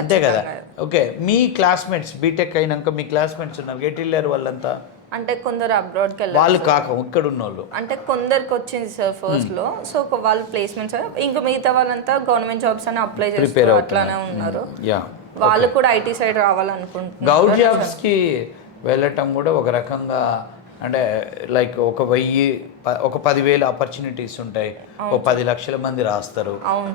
అంతే కదా. ఖచ్చితంగా. ఓకే, మీ క్లాస్మేట్స్ బీటెక్ అయినాక మీ క్లాస్మేట్స్ ఉన్నారు, ఎటు వెళ్ళారు వాళ్ళంతా? అంటే కొందరు అబ్రాడ్కి వాళ్ళు వెళ్ళారు సార్. కాక ఇక్కడ ఉన్న వాళ్ళు? అంటే కొందరికి వచ్చింది సార్ ఫస్ట్లో, సో వాళ్ళు ప్లేస్మెంట్స్, ఇంకా మిగతా వాళ్ళంతా గవర్నమెంట్ జాబ్స్ అని అప్లై ప్రిపేర్ చేస్తూ అవుతున్నారు. అట్లానే ఉన్నారు. యా, వాళ్ళు కూడా ఐటీ సైడ్ రావాలనుకుంటున్నారు. గౌడ్ జాబ్స్కి వెళ్ళటం కూడా ఒక రకంగా అంటే లైక్ ఒక 10,000 ఆపర్చునిటీస్ ఉంటాయి, ఒక 10 లక్షల మంది రాస్తారు.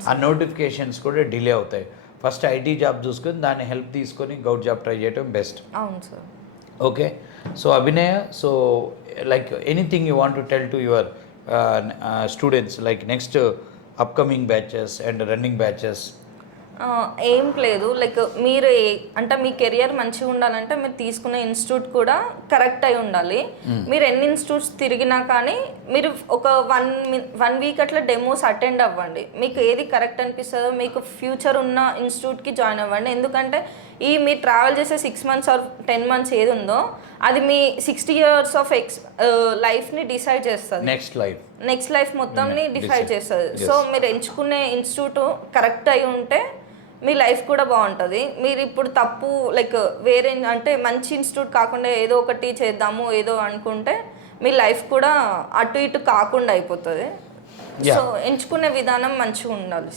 ఆ నోటిఫికేషన్స్ కూడా డిలే అవుతాయి. ఫస్ట్ ఐటీ జాబ్ చూసుకొని దాన్ని హెల్ప్ తీసుకొని గౌడ్ జాబ్ ట్రై చేయడం బెస్ట్. అవును sir. Okay, so Abhinaya, so like anything you want to tell to your students like next upcoming batches and running batches? ఏం లేదు, లైక్ మీరు అంటే మీ కెరియర్ మంచిగా ఉండాలంటే మీరు తీసుకునే ఇన్స్టిట్యూట్ కూడా కరెక్ట్ అయి ఉండాలి. మీరు ఎన్ని ఇన్స్టిట్యూట్స్ తిరిగినా కానీ మీరు ఒక వన్ వీక్ అట్లా డెమోస్ అటెండ్ అవ్వండి. మీకు ఏది కరెక్ట్ అనిపిస్తుందో మీకు ఫ్యూచర్ ఉన్న ఇన్స్టిట్యూట్కి జాయిన్ అవ్వండి. ఎందుకంటే మీరు ట్రావెల్ చేసే 6 months ఆర్ 10 months ఏది ఉందో అది మీ 60 years ఆఫ్ లైఫ్ని డిసైడ్ చేస్తుంది. నెక్స్ట్ లైఫ్ మొత్తంని డిసైడ్ చేస్తుంది. సో మీరు ఎంచుకునే ఇన్స్టిట్యూట్ కరెక్ట్ అయి ఉంటే మీ లైఫ్ కూడా బాగుంటుంది. మీరు ఇప్పుడు తప్పు లైక్ వేరే అంటే మంచి ఇన్స్టిట్యూట్ కాకుండా ఏదో ఒకటి చేద్దాము ఏదో అనుకుంటే మీ లైఫ్ కూడా అటు ఇటు కాకుండా అయిపోతుంది. సో ఎంచుకునే విధానం మంచిగా ఉండాలి.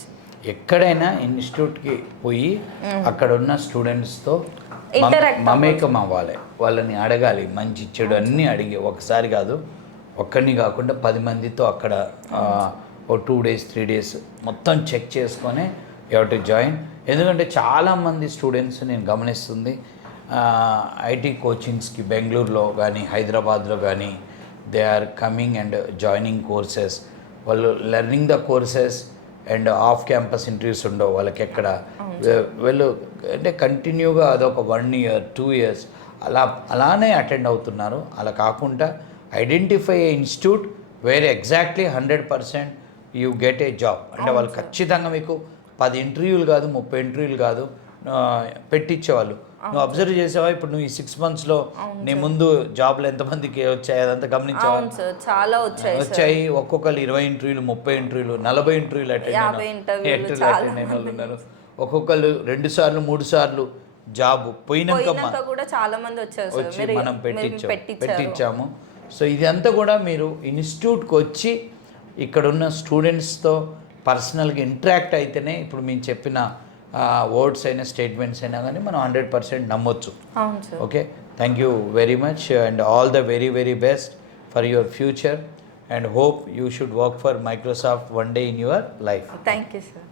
ఎక్కడైనా ఇన్స్టిట్యూట్కి పోయి అక్కడ ఉన్న స్టూడెంట్స్తో మమేకం అవ్వాలి, వాళ్ళని అడగాలి, మంచి చెడు అన్నీ అడిగి ఒకసారి కాదు, ఒక్కడిని కాకుండా 10 మందితో అక్కడ ఓ 2 days 3 days మొత్తం చెక్ చేసుకొని యూ హ్యావ్ టు జాయిన్. ఎందుకంటే చాలామంది స్టూడెంట్స్ నేను గమనిస్తుంది ఐటీ కోచింగ్స్కి బెంగళూరులో కానీ హైదరాబాద్లో కానీ they are coming and joining courses. వాళ్ళు learning the courses and off campus interviews ఉండవు వాళ్ళకి ఎక్కడ. వీళ్ళు అంటే కంటిన్యూగా అదొక 1 year 2 years అలానే అటెండ్ అవుతున్నారు. అలా కాకుండా identify A institute where exactly 100% you get a job. అంటే వాళ్ళు ఖచ్చితంగా మీకు 10 ఇంటర్వ్యూలు కాదు 30 ఇంటర్వ్యూలు కాదు పెట్టించేవాళ్ళు. నువ్వు అబ్జర్వ్ చేసావా? ఇప్పుడు నువ్వు ఈ 6 monthsలో నీ ముందు జాబ్లు ఎంతమందికి వచ్చాయి అదంతా గమనించావా? చాలా వచ్చాయి. ఒక్కొక్కరు 20 ఇంటర్వ్యూలు 30 ఇంటర్వ్యూలు 40 ఇంటర్వ్యూలు అటెండ్ అయిన వాళ్ళు ఉన్నారు. ఒక్కొక్కరు 2 సార్లు 3 సార్లు జాబ్ పోయినాక కూడా చాలా మంది వచ్చి మనం పెట్టించాము. సో ఇదంతా కూడా మీరు ఇన్స్టిట్యూట్కి వచ్చి ఇక్కడున్న స్టూడెంట్స్తో పర్సనల్గా ఇంటరాక్ట్ అయితేనే ఇప్పుడు మేము చెప్పిన వర్డ్స్ అయినా స్టేట్మెంట్స్ అయినా కానీ మనం 100% నమ్మొచ్చు. Okay, thank you very much and all the very very best for your future and hope you should work for Microsoft one day in your life. Thank you, sir.